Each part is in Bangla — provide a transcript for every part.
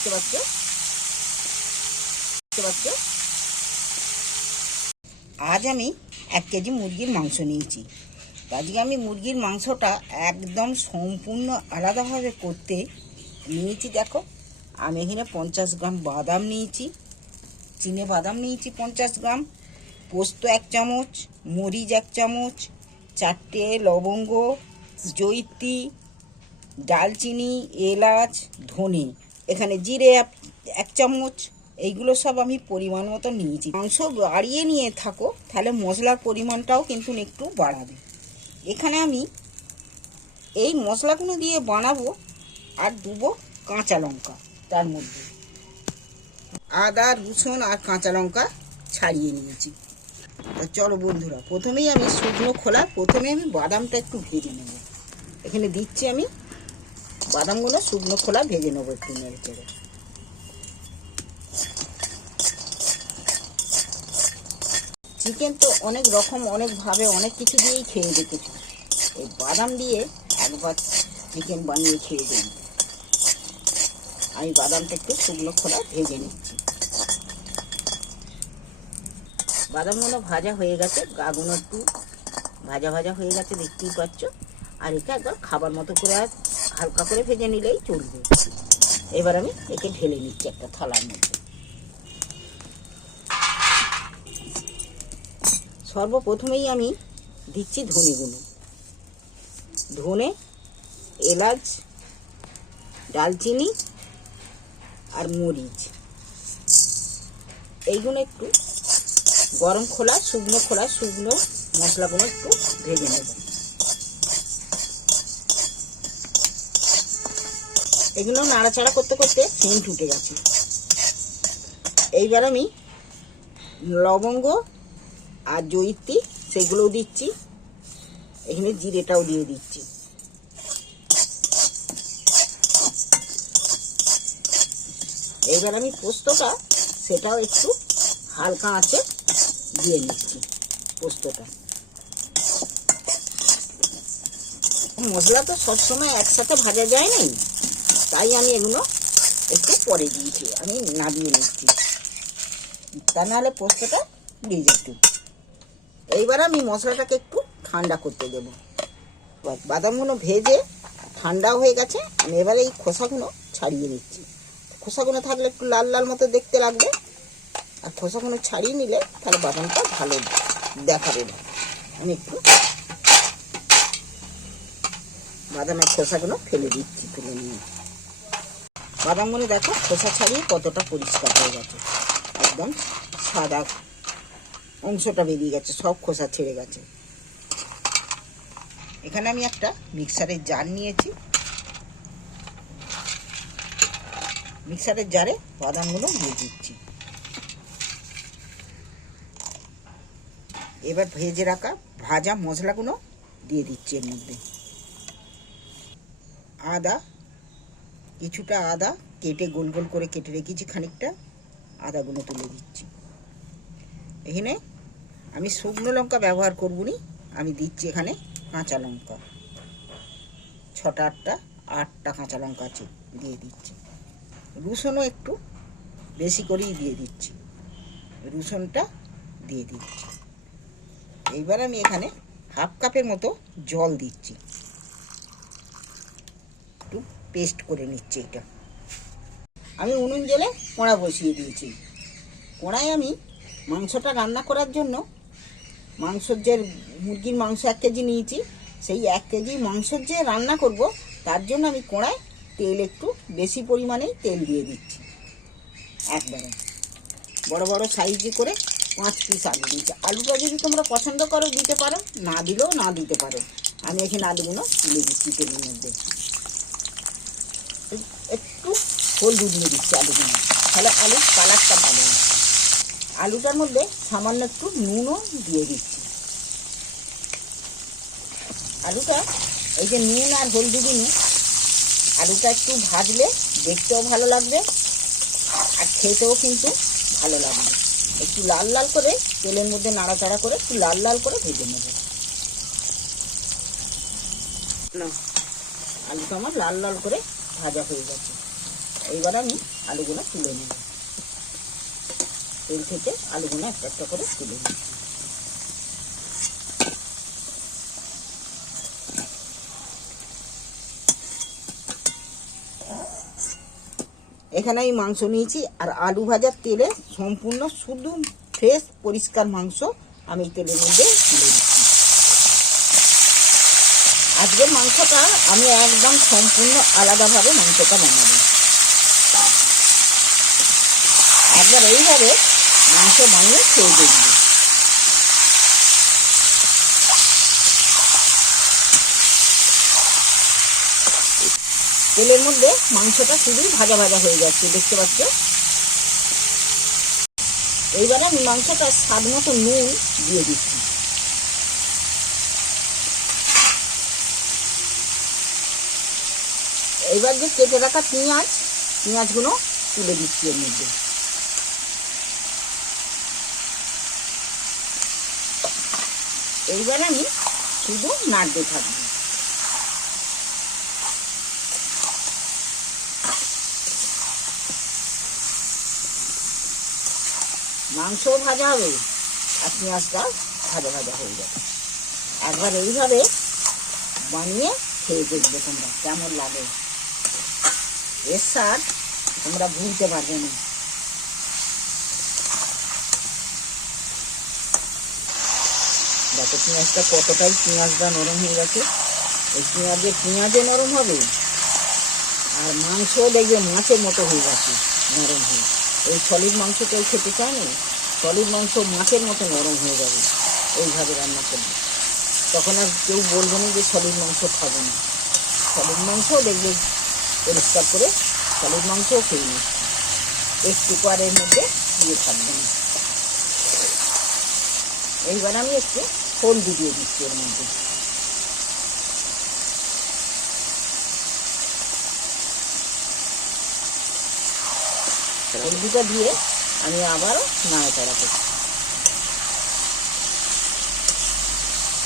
आज আমি 1 কেজি মুরগির মাংস নিয়েছি। আজকে আমি মুরগির মাংসটা একদম সম্পূর্ণ আলাদাভাবে করতে নিয়েছি। দেখো, আমি এখানে 50 গ্রাম বাদাম নিয়েছি, চিনে বাদাম নিয়েছি 50 গ্রাম, পোস্ত 1 চামচ, মরিচ 1 চামচ, 4টে লবঙ্গ, জয়িত্রী, ডালচিনি, এলাচ, ধনে, এখানে জিরে 1 চামচ। এইগুলো সব আমি পরিমাণ মতো নিয়েছি। মাংস বাড়িয়ে নিয়ে থাকো তাহলে মশলার পরিমাণটাও কিন্তু একটু বাড়াবে। এখানে আমি এই মশলাগুলো দিয়ে বানাবো আর দেবো কাঁচা লঙ্কা, তার মধ্যে আদা, রসুন আর কাঁচা লঙ্কা ছাড়িয়ে নিয়েছি। তো চলো বন্ধুরা, প্রথমেই আমি শুকনো খোলা আমি বাদামটা একটু ভেজে নেব। এখানে দিচ্ছি আমি বাদামগুলো শুকনো খোলা ভেজে নেবো একটু নেড়ে চেড়ে। চিকেন তো অনেক রকম, অনেকভাবে, অনেক কিছু দিয়েই খেয়ে দেখেছি। এই বাদাম দিয়ে একবার চিকেন বানিয়ে খেয়ে দিই। আমি বাদামটা একটু শুকনো খোলা ভেজে নিচ্ছি। বাদামগুলো ভাজা হয়ে গেছে, গাগুলো একটু ভাজা ভাজা হয়ে গেছে, দেখতেই পাচ্ছ। আর এটা একবার খাবার মতো করে আর হালকা করে ভেজে নিলেই চলবে। এবার আমি একে ঢেলে নিচ্ছি একটা থালার মধ্যে। সর্বপ্রথমেই আমি দিচ্ছি ধনেগুলো, ধনে, এলাচ, ডালচিনি আর মরিচ। এইগুলো একটু গরম খোলা শুকনো মশলাগুলো একটু ভেজে নেব। এগুলো নাড়াচাড়া করতে করতে সেন্ট উঠে গেছে। এইবার আমি লবঙ্গ আর জয়িত্রী সেগুলোও দিচ্ছি, এখানে জিরেটাও দিয়ে দিচ্ছি। এইবার আমি পোস্তটা সেটাও একটু হালকা আঁচে দিয়ে নিচ্ছি। পোস্তটা মশলা তো সবসময় একসাথে ভাজা যায় না, তাই আমি এগুলো একটু পরে দিয়েছি, আমি নামিয়ে নিচ্ছি, তা নাহলে পোস্তটা পুড়ে যেত। এইবার আমি মশলাটাকে একটু ঠান্ডা করতে দেব। বাদামগুলো ভেজে ঠান্ডা হয়ে গেছে, আমি এবারে এই খোসাগুলো ছাড়িয়ে নিচ্ছি। খোসাগুলো থাকলে একটু লাল লাল মতো দেখতে লাগবে, আর খোসাগুলো ছাড়িয়ে নিলে তাহলে বাদামটা ভালো দেখাবে না। আমি একটু বাদামের খোসাগুলো ফেলে দিচ্ছি, তুলে নিয়ে। বাদামগুলো দেখো খোসা ছাড়িয়ে কতটা পরিষ্কার হয়ে গেছে, একদম সাদা অংশটা বেরিয়ে গেছে, সব খোসা ছেড়ে গেছে। এখানে আমি একটা মিক্সারের জার নিয়েছি, মিক্সারের জারে বাদামগুলো দিয়ে দিচ্ছি। এবার ভেজে রাখা ভাজা মশলাগুলো দিয়ে দিচ্ছি এর মধ্যে। আদা, কিছুটা আদা কেটে গোল গোল করে কেটে রেখেছি, খানিকটা আদাগুলো তুলে দিচ্ছি। এখানে আমি শুকনো লঙ্কা ব্যবহার করবো নি, আমি দিচ্ছি এখানে কাঁচা লঙ্কা, 6টা 8টা কাঁচা লঙ্কা আছে, দিয়ে দিচ্ছি। রসুনও একটু বেশি করেই দিয়ে দিচ্ছি, রসুনটা দিয়ে দিচ্ছি। এইবার আমি এখানে 1/2 কাপের মতো জল দিচ্ছি, একটু পেস্ট করে নিচ্ছি। এটা আমি উনুন জেলে কড়া বসিয়ে দিয়েছি। কড়ায় আমি মাংসটা রান্না করার জন্য মুরগির মাংস 1 কেজি নিয়েছি, সেই 1 কেজি মাংসের যে রান্না করব তার জন্য আমি কড়ায় তেল একটু বেশি পরিমাণেই তেল দিয়ে দিচ্ছি। একবারে বড় বড় সাইজে করে 5 পিস আলু দিয়েছি। আলুটা যদি তোমরা পছন্দ করো দিতে পারো, না দিলেও না দিতে পারো। আমি এখানে আলুগুলো তুলে দিচ্ছি তেলের মধ্যে। একটু হলদি দিয়ে দিচ্ছি আলুগুলো, তাহলে আলুর কালারটা ভালো হয়। আলুটার মধ্যে সামান্য একটু নুনও দিয়ে দিচ্ছি। আলুটা এই যে নুন আর হলদি দিন, আলুটা একটু ভাজলে দেখতেও ভালো লাগবে আর খেতেও কিন্তু ভালো লাগবে। একটু লাল লাল করে তেলের মধ্যে নাড়াচাড়া করে একটু লাল লাল করে ভেজে নেব। আলুটা আমার লাল লাল করে ভাজা হয়ে গেছে। এইবার আমি আলুগুলো তুলে নেব, তেল থেকে আলুগুলো একটা একটা করে তুলে নেব। এখানে আমি মাংস নিয়েছি, আর আলু ভাজার তেলে সম্পূর্ণ শুধু ফ্রেশ পরিষ্কার মাংস আমি তেলের মধ্যে তুলে দিচ্ছি। আজকের মাংসটা আমি একদম সম্পূর্ণ আলাদাভাবে মাংসটা বানাবো। একবার এইভাবে মাংস বানিয়ে খেয়ে দেখব। তেলের মধ্যে মাংসটা শুধুই ভাজা ভাজা হয়ে যাচ্ছে, দেখতে পাচ্ছ। এইবারে আমি মাংসটা স্বাদ মতো নুন দিয়ে দিচ্ছি। এইবার যে কেটে রাখা পেঁয়াজগুলো তুলে দিচ্ছি এর মধ্যে। এইবার আমি শুধু নাড়তে থাকবো। মাংসও ভাজা হবে আর পেঁয়াজটা ভাজা ভাজা হয়ে যাবে। একবার এইভাবে বানিয়ে খেয়ে দেখবে তোমরা কেমন লাগে। এর স্বাদ তোমরা ভুলতে পারবে না। দেখো পেঁয়াজটা কতটাই পেঁয়াজটা নরম হয়ে গেছে। এই পেঁয়াজে নরম হবে, আর মাংসও দেখবে মাছের মতো হয়ে গেছে নরম হয়ে। এই সলিড মাংস কেউ খেতে চায় না, সলিড মাংস মাছের মতো নরম হয়ে যাবে এইভাবে রান্না করবে। তখন আর কেউ বলবে না যে সলিড মাংস খাবো না। সলিড মাংসও দেখবে পরিষ্কার করে সলিড মাংসও খেয়ে নিচ্ছি, একটু কুকারের মধ্যে দিয়ে থাকবে না। এইবার আমি একটু হলদি দিয়ে দিচ্ছি এর মধ্যে। হলদিটা দিয়ে আমি আবারও নাড়াচাড়া করছি।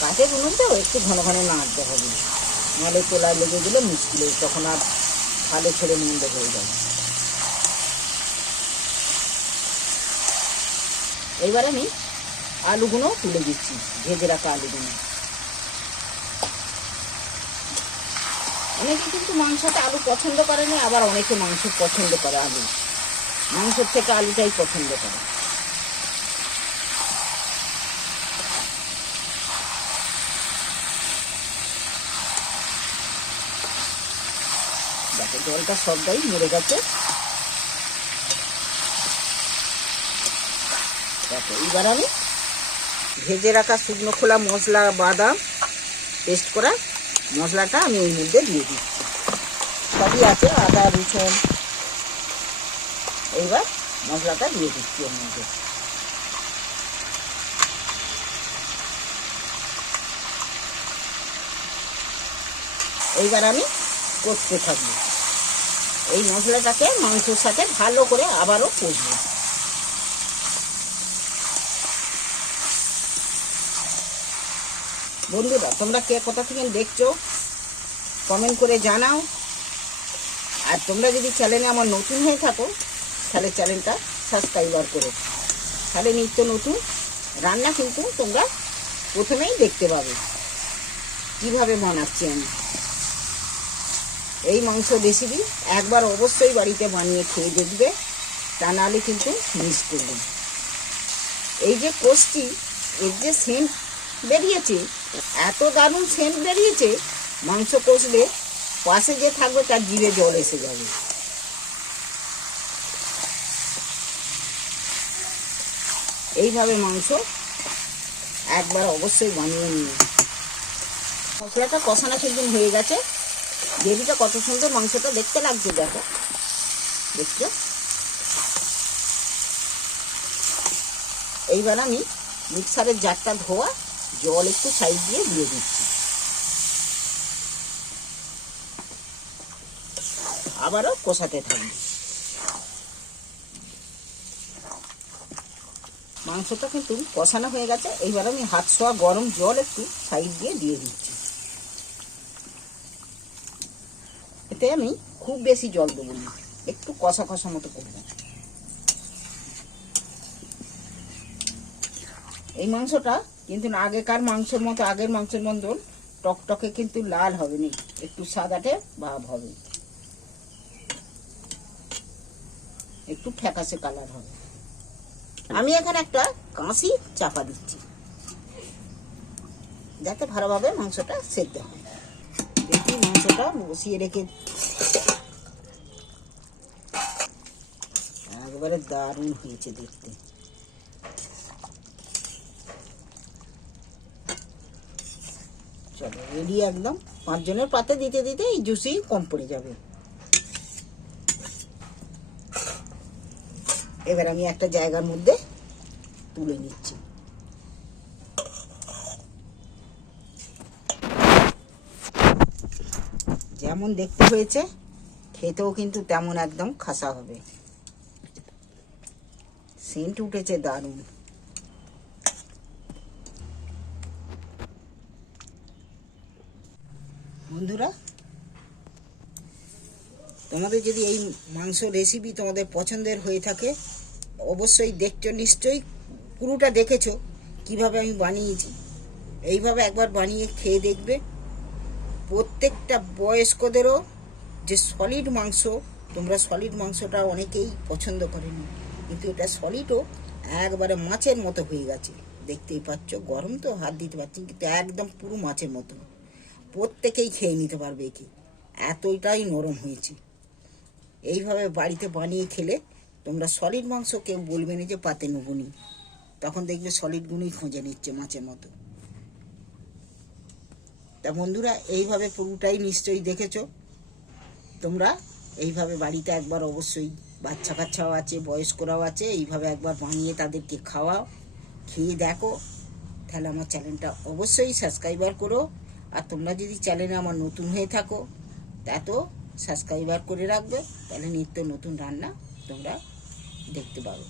কাঠের উনুনটাও একটু ঘন ঘন নাড়তে হবে, নাহলে তোলা লেগে গেলে মুশকিল, তখন আর ভালো ছেড়ে মন্দ হয়ে যাবে। এবার আমি আলুগুলো তুলে দিচ্ছি, ভেজে রাখা আলুগুলো। অনেকে কিন্তু মাংসটা আলু পছন্দ করে না, আবার অনেকে মাংস পছন্দ করে আলু, মাংসের থেকে আলুটাই পছন্দ করে। দেখো জলটা সবটাই মরে গেছে। দেখো এইবার আমি ভেজে রাখা শুকনো খোলা মশলা, বাদাম পেস্ট করা মশলাটা আমি এর মধ্যে দিয়ে দিচ্ছি। সবই আছে, আদা রসুন। এইবার মশলাটা দিয়ে দিচ্ছি এর মধ্যে। এইবার আমি কষতে থাকবো। এই মশলাটাকে মাংসের সাথে ভালো করে আবারও কষবো। বন্ধুরা, তোমরা কে কোথা থেকে দেখছো কমেন্ট করে জানাও। আর তোমরা যদি চ্যানেলে আমার নতুন হয়ে থাকো তাহলে চ্যানেলটা সাবস্ক্রাইবার করো, তাহলে নিত্য নতুন রান্না কিন্তু তোমরা প্রথমেই দেখতে পাবে কিভাবে বানাচ্ছি আমি। এই মাংস রেসিপি একবার অবশ্যই বাড়িতে বানিয়ে খেয়ে দেখবে, তা নাহলে কিন্তু মিস করবে। এই যে কষছি, এর যে সেন্ট বেরিয়েছে, এত দারুণ সেন্ট বেরিয়েছে, মাংস কষলে পাশে যে থাকবে তার জিভে জল এসে যাবে। এইভাবে মাংস একবার অবশ্যই বানিয়ে নিয়ে। মশলাটা কষানো কিন্তু হয়ে গেছে, গ্রেভিটা কত সুন্দর মাংসটা দেখতে লাগছে, দেখো দেখছো। এইবার আমি মিক্সারের জারটা ধোয়া জল একটু সাইড দিয়ে দিচ্ছি। আবারও কষাতে থাকবে। মাংসটা কিন্তু কষানো হয়ে গেছে। এইবার আমি হাত ছোঁয়া গরম জল একটু সাইড দিয়ে দিচ্ছি। এতে আমি খুব বেশি জল দেবো না, একটু কষা কষা মতো করবো। এই মাংসটা কিন্তু আগেকার মাংসের মতো, আগের মাংসের মতন টকটকে কিন্তু লাল হবে না, একটু সাদাটে ভাব হবে, একটু ফ্যাকাশে কালার হবে। আমি এখানে একটা কাঁচি চাপা দিচ্ছি যাতে ভালোভাবে মাংসটা সেদ্ধ হয়। দেখি মাংসটা বসিয়ে রেখে একবারে দারুণ হয়েছে দেখতে। চলো রেডি একদম। 5 জনের পাতে দিতে দিতে এই জুসি কম পড়ে যাবে। এবার আমি একটা জায়গার মধ্যে তুলে নিচ্ছি। যেমন দেখতে হয়েছে খেতেও কিন্তু তেমন একদম খাসা হবে। সেন্ট উঠেছে দারুণ। বন্ধুরা, তোমাদের যদি এই মাংস রেসিপি তোমাদের পছন্দের হয়ে থাকে অবশ্যই দেখছো, নিশ্চয়ই পুরোটা দেখেছো কিভাবে আমি বানিয়েছি। এইভাবে একবার বানিয়ে খেয়ে দেখবে। প্রত্যেকটা বয়স্কদেরও যে সলিড মাংস, তোমরা সলিড মাংসটা অনেকেই পছন্দ করেনি, কিন্তু এটা সলিডও একবারে মাছের মতো হয়ে গেছে। দেখতেই পাচ্ছ, গরম তো হাত দিতে পারছি, কিন্তু একদম পুরো মাছের মতো। প্রত্যেকেই খেয়ে নিতে পারবে কি, এতটাই নরম হয়েছে। এইভাবে বাড়িতে বানিয়ে খেলে তোমরা সলিড মাংস কেউ বলবে না যে পাতে নেবনি, তখন দেখবে সলিডগুলোই খুঁজে নিচ্ছে মাছের মতো। তা বন্ধুরা, এইভাবে পুরোটাই নিশ্চয়ই দেখেছো। তোমরা এইভাবে বাড়িতে একবার অবশ্যই, বাচ্চা কাচ্চাও আছে, বয়স্করাও আছে, এইভাবে একবার বানিয়ে তাদেরকে খাওয়াও, খেয়ে দেখো। তাহলে আমার চ্যানেলটা অবশ্যই সাবস্ক্রাইবার করো। আর তোমরা যদি চ্যানেলে আমার নতুন হয়ে থাকো তা তো সাবস্ক্রাইবার করে রাখবে, তাহলে নিত্য নতুন রান্না তোমরা দেখতে পারো।